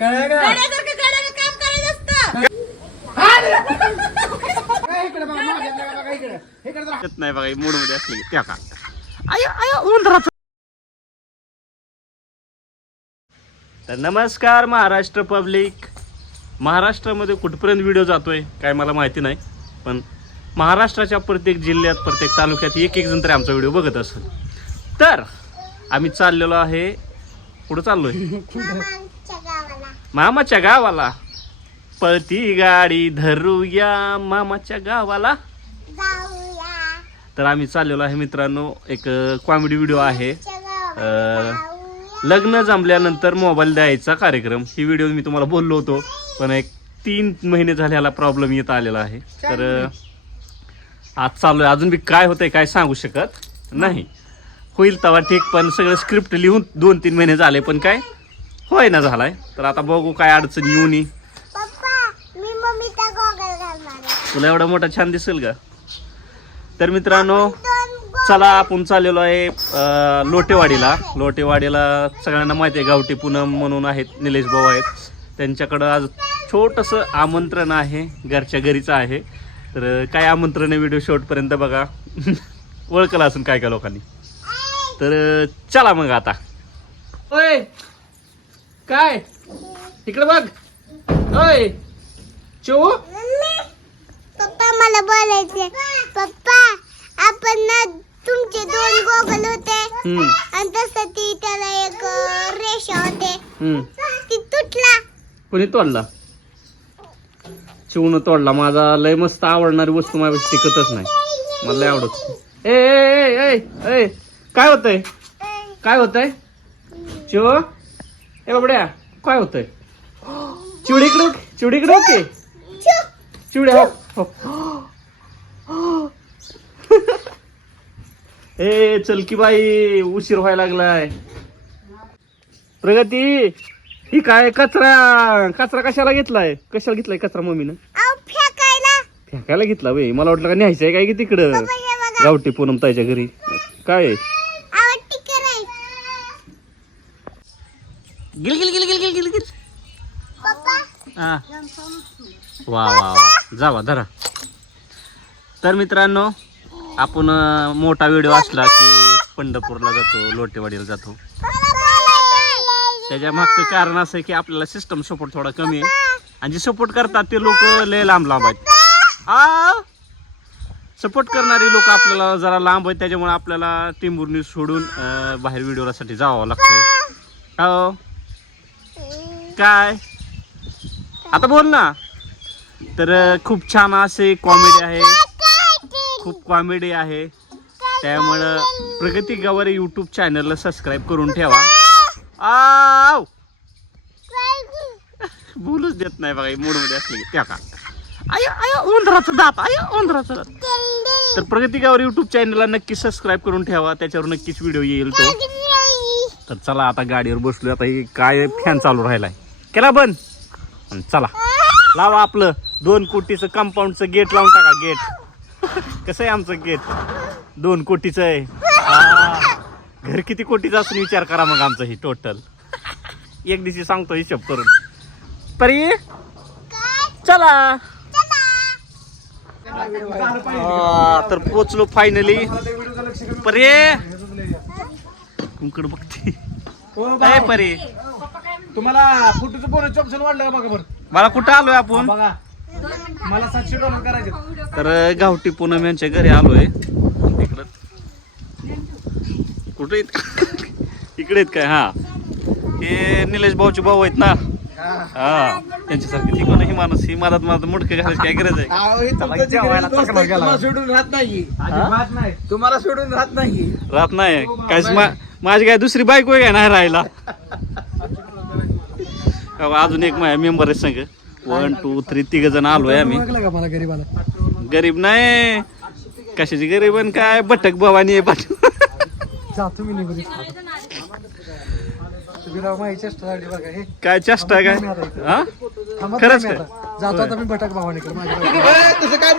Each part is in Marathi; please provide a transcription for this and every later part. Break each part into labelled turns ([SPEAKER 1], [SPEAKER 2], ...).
[SPEAKER 1] कळलं का?
[SPEAKER 2] गाड्यासारखं गाड्यानं काम करायचं असतं.
[SPEAKER 1] काय इकडे बघा मागे बघा इकडे इकडे. जरा.
[SPEAKER 3] येत नाही बघा मूडमध्ये असले की. त्या का? आय आय उंदराचं. तर नमस्कार महाराष्ट्र पब्लिक. महाराष्ट्रामध्ये कुठपर्यंत व्हिडिओ जातोय काय मला माहिती नाही. पण महाराष्ट्राच्या प्रत्येक जिल्ह्यात प्रत्येक तालुक्यात एक एक जण तरी आमचा व्हिडिओ बघत असेल. तर आम्ही चाललेलो आहे. कुठं चाललोय? मामाच्या गावाला. पळती गाडी धरूया मामाच्या गावाला. तर आम्ही चाललेलो आहे मित्रांनो एक कॉमेडी व्हिडिओ आहे. लग्न जमल्यानंतर मोबाईल द्यायचा कार्यक्रम. ही व्हिडिओ मी तुम्हाला बोललो होतो पण एक तीन महिने झाले ह्याला प्रॉब्लेम येत आलेला आहे. तर आज चालू आहे अजून बी काय होतंय काय सांगू शकत नाही. होईल तेव्हा ठीक पण सगळं स्क्रिप्ट लिहून दोन तीन महिने झाले पण काय? होय ना झालाय. तर आता बघू काय अडचण येऊन ये.
[SPEAKER 4] पप्पा मी मम्मीचा गॉगल घालणार आहे.
[SPEAKER 3] तुला एवढा मोठा छान दिसेल का तर मित्रांनो चला आपण चाललेलो आहे लोटेवाडीला. लोटेवाडीला सगळ्यांना माहिती आहे गावठी पूनम म्हणून आहेत निलेश भाऊ आहेत. त्यांच्याकडं आज छोटंसं आमंत्रण आहे घरच्या घरीचं आहे. तर काय आमंत्रण आहे व्हिडिओ शेवटपर्यंत बघा. ओळखलं असून काय काय लोकांनी. तर चला मग आता.
[SPEAKER 1] ओय काय? इकडे बघ. ओय चो
[SPEAKER 4] पप्पा मला बोलायचे पप्पा आपण ना तुमचे दोन गोगल होते.
[SPEAKER 3] हम्म,
[SPEAKER 4] आणि तसं ती त्याला एक अं, रेषा होते.
[SPEAKER 3] हम्म.
[SPEAKER 4] ती तुटला.
[SPEAKER 3] कोणी तोडला? चिवून तोडला. माझा लय मस्त आवडणारी वस्तू माझ्या टिकतच नाही. मला लय आवडत. ए ए, ए, ए, ए, काय होतंय? काय होतंय? चिव? ए बाबड्या काय होतंय? चिवडीकडे चिवडीकडे ओके चिवड्या हो हो. ए चल की बाई उशीर व्हायला लागलाय. प्रगती ही काय कचरा? कचरा कशाला घेतलाय? कशाला घेतलाय कचरा मम्मीनं?
[SPEAKER 4] फेकायला.
[SPEAKER 3] घेतला बाई. मला वाटलं का न्यायचंय काय की तिकडं? गावठी पूनम ताईच्या घरी. काय आहे?
[SPEAKER 4] अहो टिकर आहे
[SPEAKER 3] गिल गिल गिल गिल गिल गिल गिल. हा. वा वा वा. जावा धरा. तर मित्रांनो आपण मोठा व्हिडिओ असला की पंढरपूरला जातो लोटेवाडीला जातो. त्याच्या मागचं कारण असं आहे की आपल्याला सिस्टम सपोर्ट थोडा कमी आहे. आणि जे सपोर्ट करतात ते लोक लय लांब लांब आहेत. आ सपोर्ट करणारी लोक आपल्याला जरा लांब आहेत त्याच्यामुळे आपल्याला टिंबुर्णी सोडून बाहेर व्हिडिओसाठी जावं लागतंय. हो. काय? आता बोल ना. तर खूप छान असे कॉमेडी आहे. खूप कॉमेडी आहे. त्यामुळं प्रगती गवारे यूट्यूब चॅनलला सबस्क्राईब करून ठेवा. आव! बोलूच देत नाही बघा मूडमध्ये असले त्या का? आय आय ओंधराचा दात आय ओंधराचा दात. तर प्रगती गावर युट्यूब चॅनलला नक्की सबस्क्राईब करून ठेवा. त्याच्यावर नक्कीच व्हिडिओ येईल तो. तर चला आता गाडीवर बसलो आता हे काय फॅन चालू राहिलाय? केला बंद. आणि चला. लावा आपलं. दोन कोटीचं कंपाऊंडचं गेट लावून टाका गेट कसं आहे आमचं गेट दोन कोटीचं आहे. घर किती कोटीचं असून विचार करा मग आमचं ही टोटल एक दिवशी सांगतो हिशोब करून. परी? चला. हा, तर पोचलो फायनली परे? तुमकडे बघते. काय परे.
[SPEAKER 1] तुम्हाला फुटूचं बोनस ऑप्शन वाढलं का बघा बरं?
[SPEAKER 3] मला कुठं आलोय आपण?
[SPEAKER 1] बघा. मला सातशे डॉलर करायचे
[SPEAKER 3] तर गावठी पूनम यांच्या घरी आलोय. इकडं. कुठे इकडे आहेत काय? हा. हे निलेश भाऊचे भाऊ आहेत ना? हा. त्यांच्यासारखे ती कोण ही माणूस. ही मदत मदत मुडके घालायची काय गरज आहे?
[SPEAKER 1] अहो, हे तुमचं जे
[SPEAKER 3] जेवायला
[SPEAKER 1] गरीब दोस्त
[SPEAKER 3] चांगलं
[SPEAKER 1] आहे,
[SPEAKER 3] गेला.
[SPEAKER 1] तुम्हाला सोडून राहत नाही. अजिबात नाही. तुम्हाला सोडून राहत नाही.
[SPEAKER 3] राहत नाही. काय मा- माझी काय दुसरी बायको आहे काय नाही राहायला? अजून एक माझ्या मेंबर आहे संग. वन टू थ्री तिघ जण आलोय आम्ही.
[SPEAKER 1] ओळखलं का मला गरीबाला?
[SPEAKER 3] गरीब नाही. कशाची गरीब आणि काय? बटक भवानी आहे बटक
[SPEAKER 1] जातो मी निघून तुम्ही राव माझी चेष्टा झाली बघा हे?
[SPEAKER 3] काय चेष्टा आहे काय? हा?
[SPEAKER 1] थांबत
[SPEAKER 3] खरंच
[SPEAKER 1] मी
[SPEAKER 3] काय?
[SPEAKER 1] आता. जातो आता मी भटक माझ्या तसं काय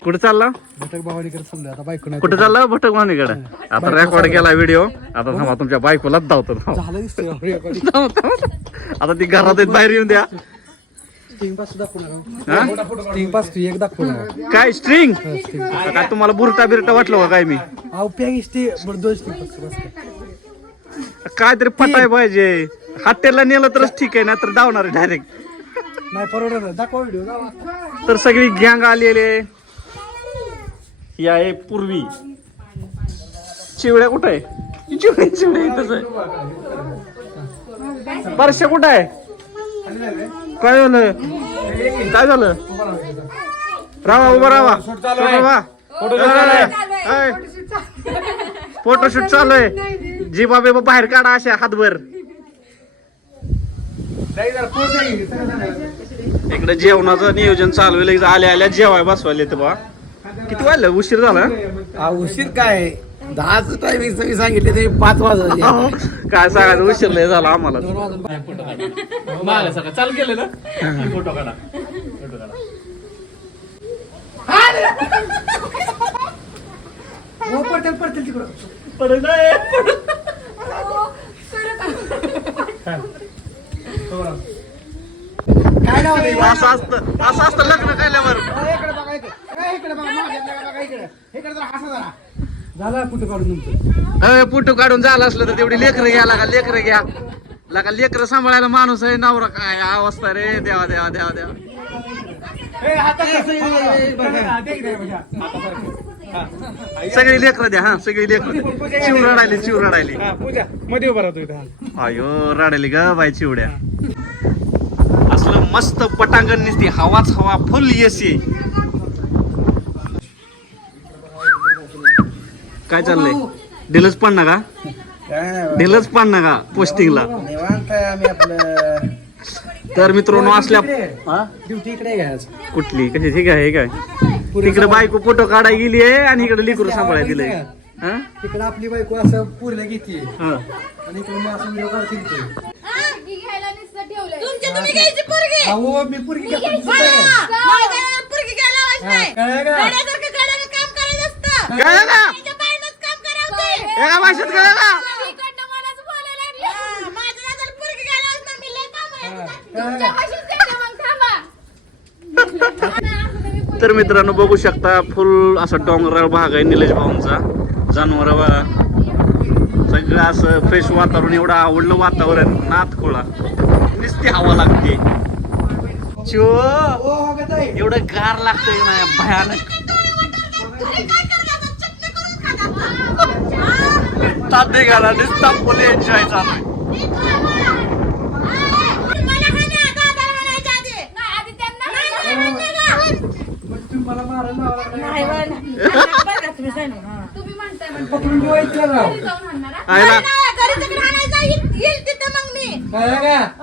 [SPEAKER 3] कुठे चालला?
[SPEAKER 1] भटक भावानीकडे चाललोय. आता बायको नाही
[SPEAKER 3] कुठे चाललं भटक मानेकडे आता रेकॉर्ड केला व्हिडिओ आता थांबा तुमच्या बायकोलाच धावतो थांबा.
[SPEAKER 1] झालं दिसतोय
[SPEAKER 3] थांबा, थांबा. आता ती घरात आहेत बाहेर येऊन द्या. हा?
[SPEAKER 1] तू एक
[SPEAKER 3] काय स्ट्रिंग काय तुम्हाला बुरटा बिरटा वाटलं का काय मी?
[SPEAKER 1] अहो बरं दोन बस
[SPEAKER 3] काय तरी पटाय पाहिजे. हॉटेलला नेलं तरच ठीक आहे ना तर धावणार डायरेक्ट
[SPEAKER 1] नाही परवडणार दाखवा व्हिडिओ
[SPEAKER 3] तर सगळी गँग आलेले ही आहे पूर्वी. चिवड्या कुठं आहे? ही चिवड्या चिवड्या इथंच आहे. परश्या कुठं आहे? काय झालं? काय झालं? रावा उभा रावा. रावा. फोटोशूट चालू आहे. जिबा बिबा बाहेर काढा अशा हातभर. इकडे जेवणाचं नियोजन चालू आहे. आल्या आल्या जेवाय बसवायला ते बा. किती वाजलं? उशीर झाला?
[SPEAKER 1] हा उशीर काय? दहाच टायमिंग तुम्ही सांगितले ते पाच वाजले.
[SPEAKER 3] काय सांगायचं उशीर लय झाला आम्हाला.
[SPEAKER 1] दोन वाजून
[SPEAKER 3] चालू केलं ना? फोटो काढा.
[SPEAKER 1] हो पडतील पडतील तिकडं. काय नाव आहे?
[SPEAKER 3] असं असतं असं असतं लग्न केल्यावर.
[SPEAKER 1] इकडे बघा इकडे. इकडे बघा मागे बघा इकडे. इकडे जरा हसा जरा. झाला कुठं काढून
[SPEAKER 3] अय, फोटो काढून झाला असलं तर तेवढी लेकरं घ्या लागा लेकरं घ्या. लागा लेकरं सांभाळायला माणूस आहे नवरा काय अवस्था रे देवा देवा देवा देवा.
[SPEAKER 1] ए, हातात कसं आहे? बघा, दे इकडे बघा. हातासारखं. हा.
[SPEAKER 3] सगळी लेकरं द्या हा सगळी लेकरं चिव रडायली चिव रडायली
[SPEAKER 1] हा, पूजा. मध्ये उभा राहतो इथं.
[SPEAKER 3] अयो रडायली ग बाई चिवड्या. असलं मस्त पटांगण निसते हवाच हवा फुल एसी काय चाललंय? ढिलच पडणार का
[SPEAKER 1] काय नाही
[SPEAKER 3] ढिलच पडणार का पोस्टिंगला
[SPEAKER 1] निवांत आहे आम्ही आपलं.
[SPEAKER 3] तर मित्रांनो असल्या हा?
[SPEAKER 1] ड्युटी इकडे घ्यायचं
[SPEAKER 3] कुठली? कशी? ठीक आहे हे काय? तिकडे बायको फोटो काढायला गेली आहे आणि इकडे लिकरू सांभाळायला दिलंय. हा?
[SPEAKER 1] तिकडे आपली बायको असं पुरीला घेते
[SPEAKER 3] हा.
[SPEAKER 1] आणि इकडे मी असं व्हिडिओ काढते इथे.
[SPEAKER 2] तुमची तुम्ही घ्यायची पोरगी?
[SPEAKER 1] अहो मी पुरगी घेतो.
[SPEAKER 2] माझ्या पोरगी घ्यायला लावायची नाही.
[SPEAKER 1] कळलं का?
[SPEAKER 2] गाड्यासारखं गाड्यानं काम करायचं असतं.
[SPEAKER 3] कळलं का?
[SPEAKER 2] त्याच्या बाईनंच काम करावं
[SPEAKER 3] एका भाषेत कळलं. तर मित्रांनो बघू शकता फुल असं डोंगराळ भाग आहे निलेश भाऊंचा. जनावर बघा. सगळं असं फ्रेश वातावरण एवढं आवडलं वातावरण नाथ खोळा नुसती हवा लागते.
[SPEAKER 1] ताई?
[SPEAKER 3] एवढं गार लागतंय ना भयानक.
[SPEAKER 2] हा?
[SPEAKER 3] ताप घाला नुसता फुल एन्जॉय चालू आहे.
[SPEAKER 2] मला
[SPEAKER 1] मारायला?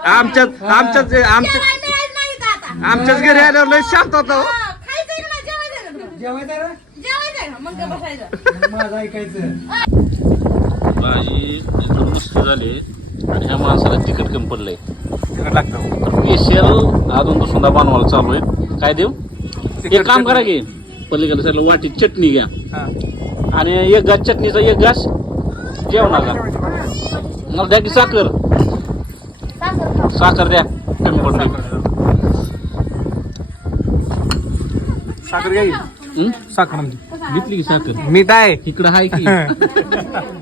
[SPEAKER 3] आमच्याच आमच्याच आमच्या? आमच्याच घरी आल्यावर लय शांत होता हो.
[SPEAKER 1] जेवायचं
[SPEAKER 3] भाजी एकदम मस्त झाली. आणि ह्या माणसाला तिखट कमी पडलंय. स्पेशल अजून तो सुद्धा बनवायला चालू आहे. काय देऊ? एक काम करा की पलीकडे साईडला वाटीत चटणी घ्या. आणि एक घास चटणीचा एक घास जेवणाचा मला द्या की साखर. साखर द्या. कमी पडली
[SPEAKER 1] साखर घ्या? साखर
[SPEAKER 3] घेतली की साखर.
[SPEAKER 1] मीठ आहे
[SPEAKER 3] इकडं आहे की.